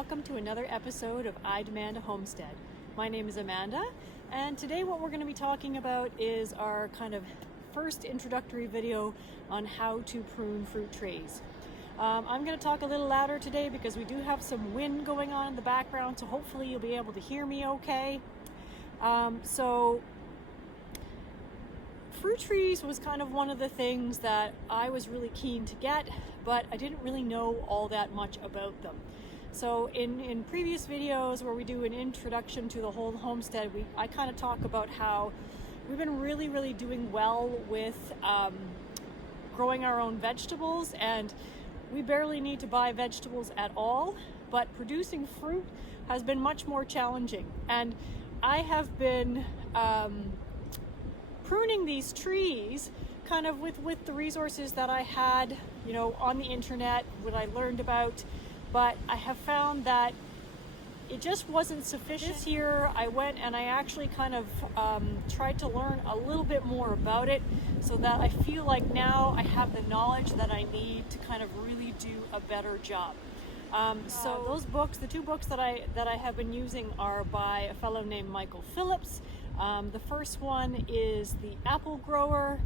welcome to another episode of I Demand a Homestead. My name is Amanda, and today what we're going to be talking about is our kind of first introductory video on how to prune fruit trees. I'm going to talk a little louder today because we do have some wind going on in the background, so hopefully you'll be able to hear me okay. Fruit trees was kind of one of the things that I was really keen to get, but I didn't really know all that much about them. So in previous videos where we do an introduction to the whole homestead, I kind of talk about how we've been really doing well with growing our own vegetables, and we barely need to buy vegetables at all, but producing fruit has been much more challenging. And I have been pruning these trees kind of with the resources that I had, on the internet, what I learned about, but I have found that it just wasn't sufficient. This year I went and I actually kind of tried to learn a little bit more about it so that I feel like now I have the knowledge that I need to kind of really do a better job. So those books, the two books that I have been using are by a fellow named Michael Phillips. The first one is The Apple Grower.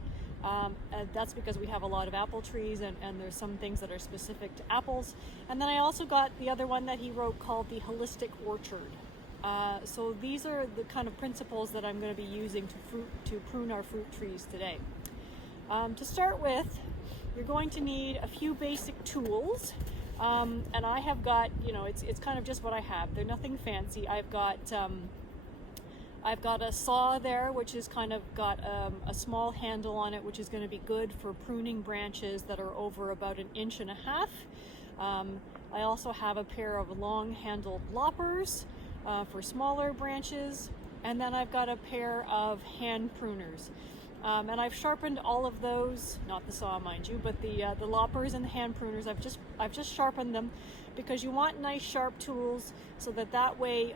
That's because we have a lot of apple trees and there's some things that are specific to apples. And then I also got the other one that he wrote called The Holistic Orchard. So these are the kind of principles that I'm going to be using to prune our fruit trees today. To start with, you're going to need a few basic tools. And I have got, it's kind of just what I have. They're nothing fancy. I've got a saw there, which is kind of got a small handle on it, which is going to be good for pruning branches that are over about 1.5 inches. I also have a pair of long-handled loppers for smaller branches, and then I've got a pair of hand pruners. And I've sharpened all of those, not the saw, mind you, but the loppers and the hand pruners. I've just sharpened them because you want nice sharp tools so that way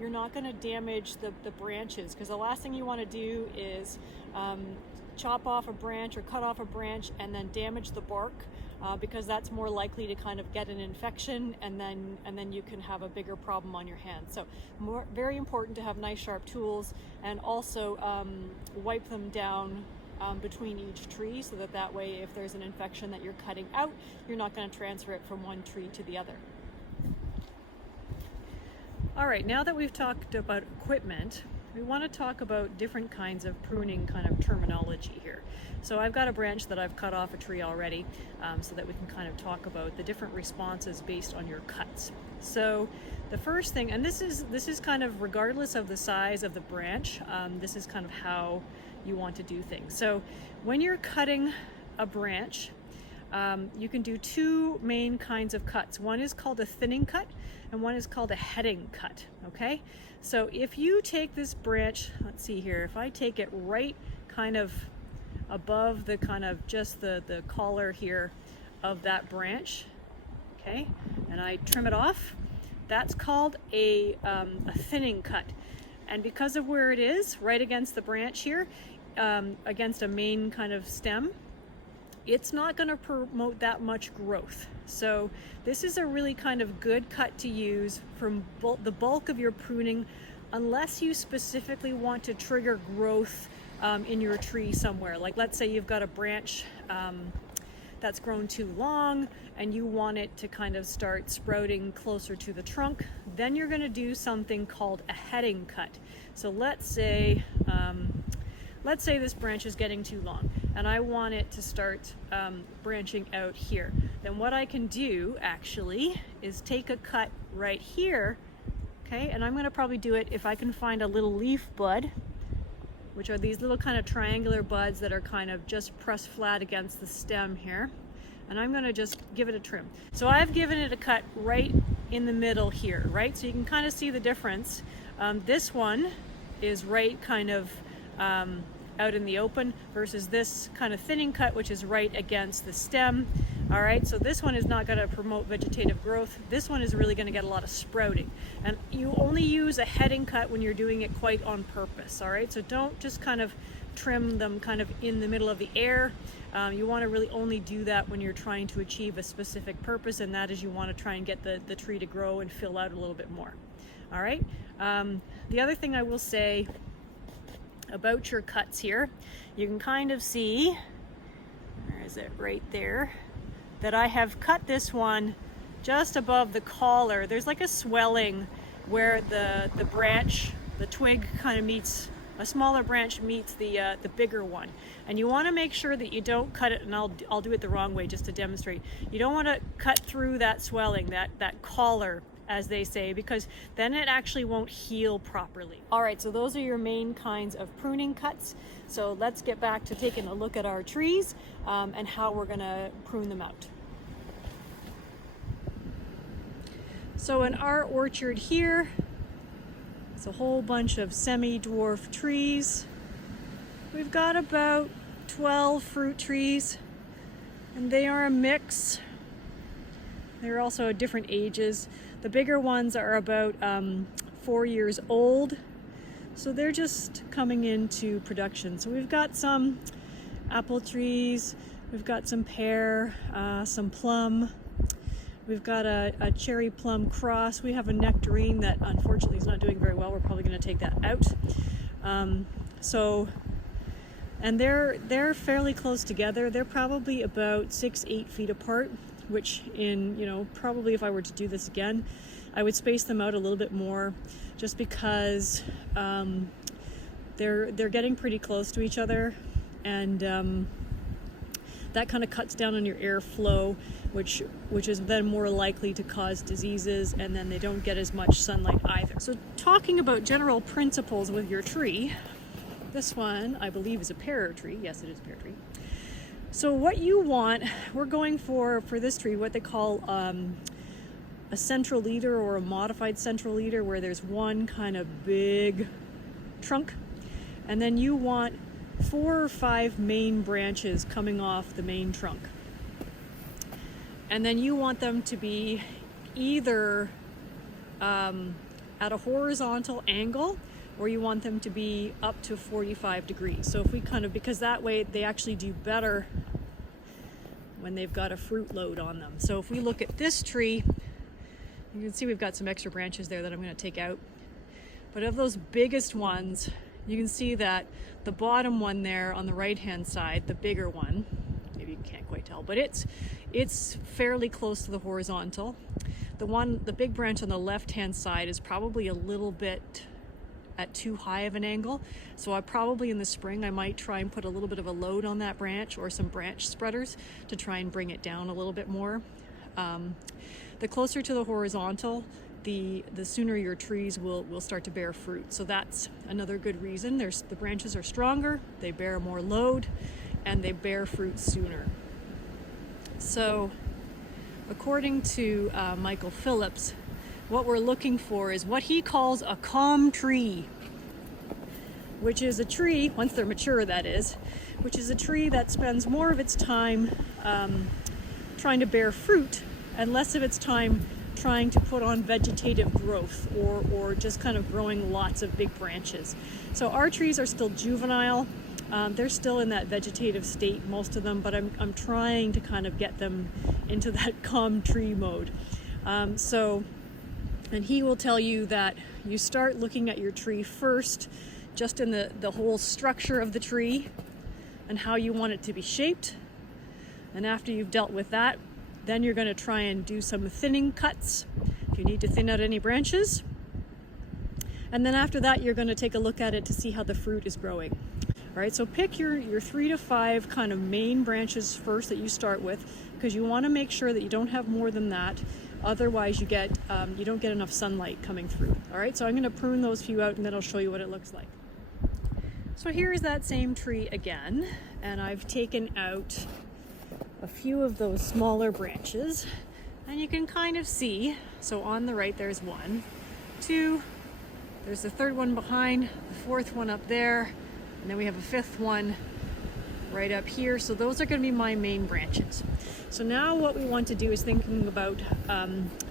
you're not going to damage the branches, because the last thing you want to do is chop off a branch or cut off a branch and then damage the bark, because that's more likely to kind of get an infection, and then you can have a bigger problem on your hands. So very important to have nice sharp tools, and also wipe them down between each tree so that way if there's an infection that you're cutting out, you're not going to transfer it from one tree to the other. All right, now that we've talked about equipment, we want to talk about different kinds of pruning kind of terminology here. So I've got a branch that I've cut off a tree already, so that we can kind of talk about the different responses based on your cuts. So the first thing, and this is kind of regardless of the size of the branch, this is kind of how you want to do things. So when you're cutting a branch, you can do two main kinds of cuts. One is called a thinning cut, and one is called a heading cut, okay? So if you take this branch, let's see here, if I take it right kind of above the kind of just the collar here of that branch, okay, and I trim it off, that's called a thinning cut. And because of where it is, right against the branch here, against a main kind of stem, it's not going to promote that much growth. So this is a really kind of good cut to use from the bulk of your pruning, unless you specifically want to trigger growth in your tree somewhere. Like let's say you've got a branch that's grown too long and you want it to kind of start sprouting closer to the trunk, then you're going to do something called a heading cut. So let's say this branch is getting too long and I want it to start branching out here. Then what I can do actually is take a cut right here, okay, and I'm going to probably do it if I can find a little leaf bud, which are these little kind of triangular buds that are kind of just pressed flat against the stem here. And I'm going to just give it a trim. So I've given it a cut right in the middle here, right? So you can kind of see the difference. This one is right kind of out in the open versus this kind of thinning cut, which is right against the stem. All right, so this one is not going to promote vegetative growth. This one is really going to get a lot of sprouting. And you only use a heading cut when you're doing it quite on purpose. All right, so don't just kind of trim them kind of in the middle of the air. You want to really only do that when you're trying to achieve a specific purpose, and that is you want to try and get the tree to grow and fill out a little bit more. All right. The other thing I will say about your cuts here, you can kind of see, where is it, right there, that I have cut this one just above the collar. There's like a swelling where the branch, the twig kind of meets, a smaller branch meets the bigger one. And you want to make sure that you don't cut it, and I'll do it the wrong way just to demonstrate. You don't want to cut through that swelling, that collar, as they say, because then it actually won't heal properly. All right, so those are your main kinds of pruning cuts. So let's get back to taking a look at our trees and how we're gonna prune them out. So in our orchard here, it's a whole bunch of semi-dwarf trees. We've got about 12 fruit trees, and they are a mix. They're also at different ages. The bigger ones are about 4 years old, so they're just coming into production. So we've got some apple trees, we've got some pear, some plum, we've got a cherry plum cross. We have a nectarine that unfortunately is not doing very well. We're probably going to take that out. And they're fairly close together. They're probably about 6-8 feet apart, which probably if I were to do this again, I would space them out a little bit more, just because they're getting pretty close to each other, and that kind of cuts down on your airflow, which is then more likely to cause diseases, and then they don't get as much sunlight either. So talking about general principles with your tree, this one I believe is a pear tree. Yes, it is a pear tree. So what you want, we're going for this tree, what they call a central leader, or a modified central leader, where there's one kind of big trunk, and then you want 4 or 5 main branches coming off the main trunk. And then you want them to be either at a horizontal angle, or you want them to be up to 45 degrees. So if we because that way they actually do better when they've got a fruit load on them. So if we look at this tree, you can see we've got some extra branches there that I'm going to take out. But of those biggest ones, you can see that the bottom one there on the right hand side, the bigger one, maybe you can't quite tell, but it's fairly close to the horizontal. The big branch on the left hand side is probably a little bit at too high of an angle, so I probably in the spring I might try and put a little bit of a load on that branch, or some branch spreaders, to try and bring it down a little bit more. The closer to the horizontal, the sooner your trees will start to bear fruit. So that's another good reason. The branches are stronger, they bear more load, and they bear fruit sooner. So according to Michael Phillips, what we're looking for is what he calls a calm tree, which is a tree, once they're mature that is, which is a tree that spends more of its time trying to bear fruit and less of its time trying to put on vegetative growth, or just kind of growing lots of big branches. So our trees are still juvenile. They're still in that vegetative state, most of them, but I'm trying to kind of get them into that calm tree mode. And he will tell you that you start looking at your tree first, just in the whole structure of the tree and how you want it to be shaped. And after you've dealt with that, then you're going to try and do some thinning cuts if you need to thin out any branches. And then after that, you're going to take a look at it to see how the fruit is growing. All right, so pick your 3 to 5 kind of main branches first that you start with, because you want to make sure that you don't have more than that. Otherwise you don't get enough sunlight coming through. All right, so I'm going to prune those few out, and then I'll show you what it looks like. So here's that same tree again, and I've taken out a few of those smaller branches, and you can kind of see, so on the right there's 1, 2, there's the 3rd one behind, the 4th one up there, and then we have a 5th one right up here. So those are going to be my main branches. So now what we want to do is thinking about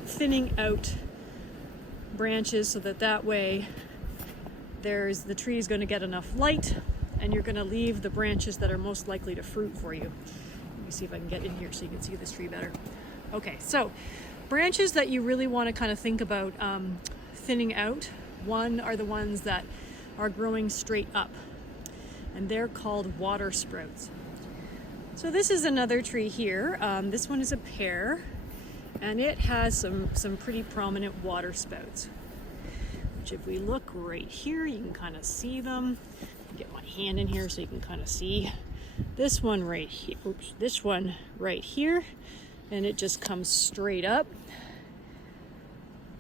thinning out branches, so that way the tree is going to get enough light and you're going to leave the branches that are most likely to fruit for you. Let me see if I can get in here so you can see this tree better. Okay, so branches that you really want to kind of think about thinning out, one are the ones that are growing straight up, and they're called water sprouts. So this is another tree here. This one is a pear, and it has some pretty prominent water sprouts, which if we look right here, you can kind of see them. Get my hand in here so you can kind of see this one right here. Oops, this one right here, and it just comes straight up.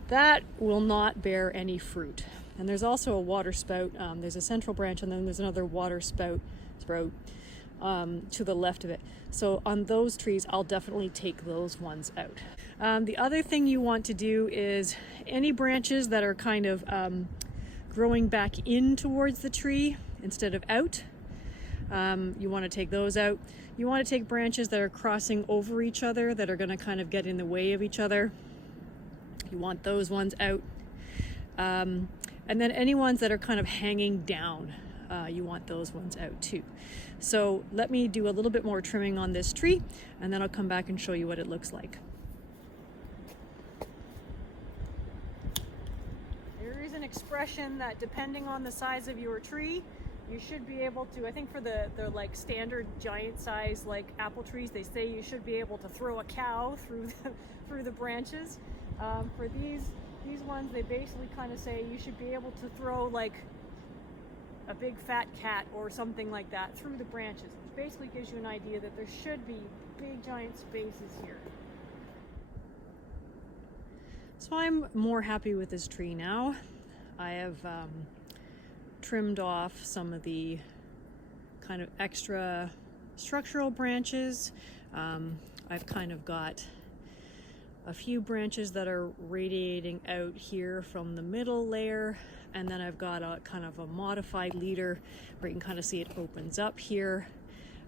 That will not bear any fruit. And there's also a water spout. There's a central branch, and then there's another water sprout to the left of it. So on those trees, I'll definitely take those ones out. The other thing you want to do is any branches that are kind of growing back in towards the tree instead of out, you want to take those out. You want to take branches that are crossing over each other, that are going to kind of get in the way of each other. You want those ones out. And then any ones that are kind of hanging down, you want those ones out too. So let me do a little bit more trimming on this tree, and then I'll come back and show you what it looks like. There is an expression that depending on the size of your tree, you should be able to, I think for the like standard giant size like apple trees, they say you should be able to throw a cow through the branches. For these ones, they basically kind of say you should be able to throw like a big fat cat or something like that through the branches, which basically gives you an idea that there should be big giant spaces here. So I'm more happy with this tree now. I have trimmed off some of the kind of extra structural branches. I've kind of got a few branches that are radiating out here from the middle layer, and then I've got a kind of a modified leader where you can kind of see it opens up here,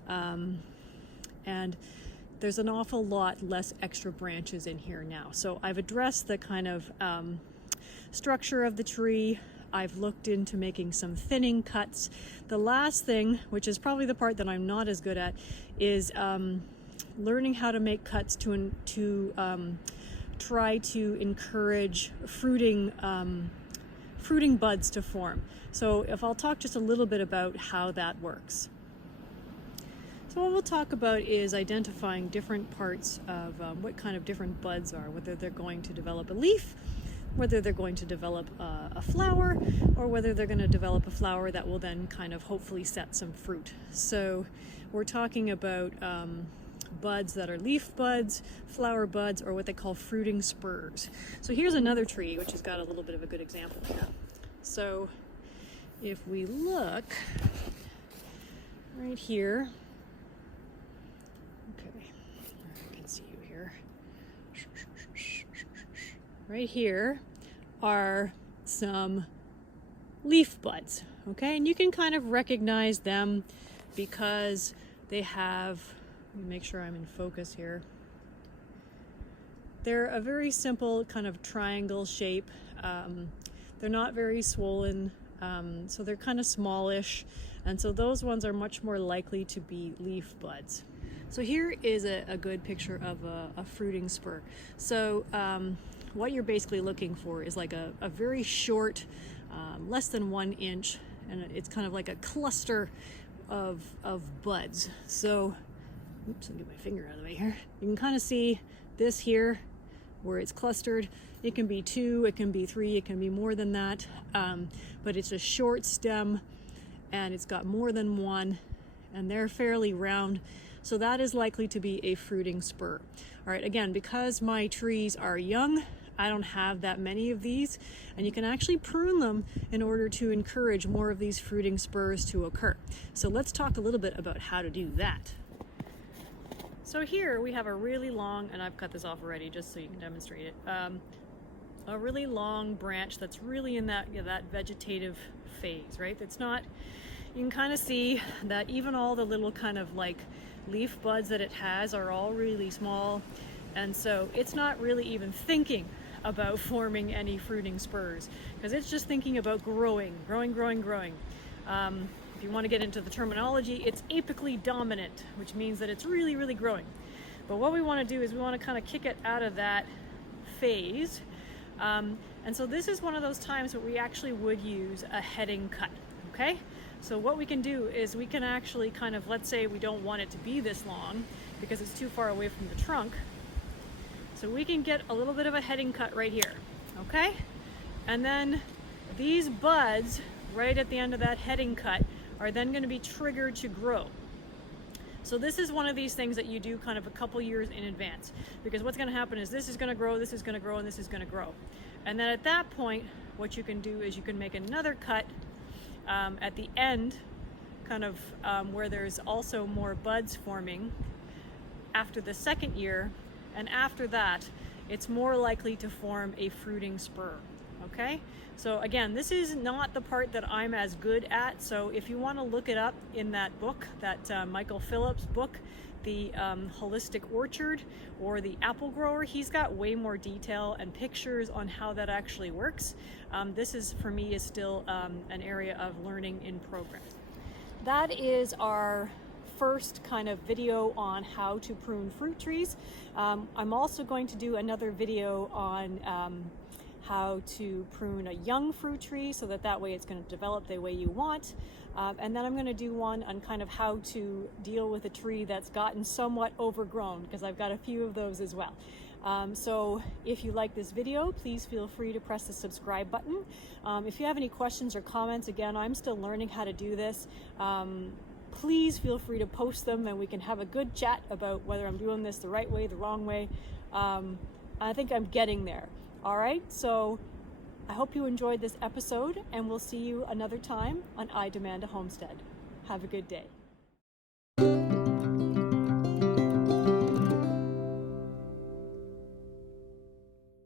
and there's an awful lot less extra branches in here now. So I've addressed the kind of structure of the tree. I've looked into making some thinning cuts. The last thing, which is probably the part that I'm not as good at, is learning how to make cuts to try to encourage fruiting buds to form. So if I'll talk just a little bit about how that works. So what we'll talk about is identifying different parts of what kind of different buds are, whether they're going to develop a leaf, whether they're going to develop a flower, or whether they're going to develop a flower that will then kind of hopefully set some fruit. So we're talking about buds that are leaf buds, flower buds, or what they call fruiting spurs. So here's another tree which has got a little bit of a good example here. So if we look right here, okay, I can see you here. Right here are some leaf buds, okay? And you can kind of recognize them because they have, let me make sure I'm in focus here. They're a very simple kind of triangle shape. They're not very swollen, so they're kind of smallish, and so those ones are much more likely to be leaf buds. So here is a good picture of a fruiting spur. So what you're basically looking for is like a very short, less than 1 inch, and it's kind of like a cluster of buds. So oops, I'll get my finger out of the way here. You can kind of see this here where it's clustered. It can be 2, it can be 3, it can be more than that, but it's a short stem and it's got more than one, and they're fairly round, so that is likely to be a fruiting spur. All right, again, because my trees are young, I don't have that many of these, and you can actually prune them in order to encourage more of these fruiting spurs to occur. So let's talk a little bit about how to do that. So here we have a really long, and I've cut this off already just so you can demonstrate it, a really long branch that's really in that vegetative phase, right? It's not, you can kind of see that even all the little kind of like leaf buds that it has are all really small, and so it's not really even thinking about forming any fruiting spurs because it's just thinking about growing. If if you want to get into the terminology, it's apically dominant, which means that it's really, really growing. But what we want to do is we want to kind of kick it out of that phase. And so this is one of those times that we actually would use a heading cut, okay? So what we can do is we can actually kind of, let's say we don't want it to be this long because it's too far away from the trunk. So we can get a little bit of a heading cut right here, okay? And then these buds right at the end of that heading cut are then going to be triggered to grow. So this is one of these things that you do kind of a couple years in advance, because what's going to happen is this is going to grow, this is going to grow, and this is going to grow. And then at that point, what you can do is you can make another cut at the end, kind of where there's also more buds forming after the second year, and after that, it's more likely to form a fruiting spur, okay? So again, this is not the part that I'm as good at, so if you want to look it up in that book, that Michael Phillips book, the Holistic Orchard or the Apple Grower, he's got way more detail and pictures on how that actually works. This is, for me, is still an area of learning in progress. That is our first kind of video on how to prune fruit trees. I'm also going to do another video on how to prune a young fruit tree so that way it's going to develop the way you want. And then I'm going to do one on kind of how to deal with a tree that's gotten somewhat overgrown, because I've got a few of those as well. So if you like this video, please feel free to press the subscribe button. If you have any questions or comments, again, I'm still learning how to do this. Please feel free to post them and we can have a good chat about whether I'm doing this the right way, the wrong way. I think I'm getting there. All right, so I hope you enjoyed this episode, and we'll see you another time on I Demand a Homestead. Have a good day.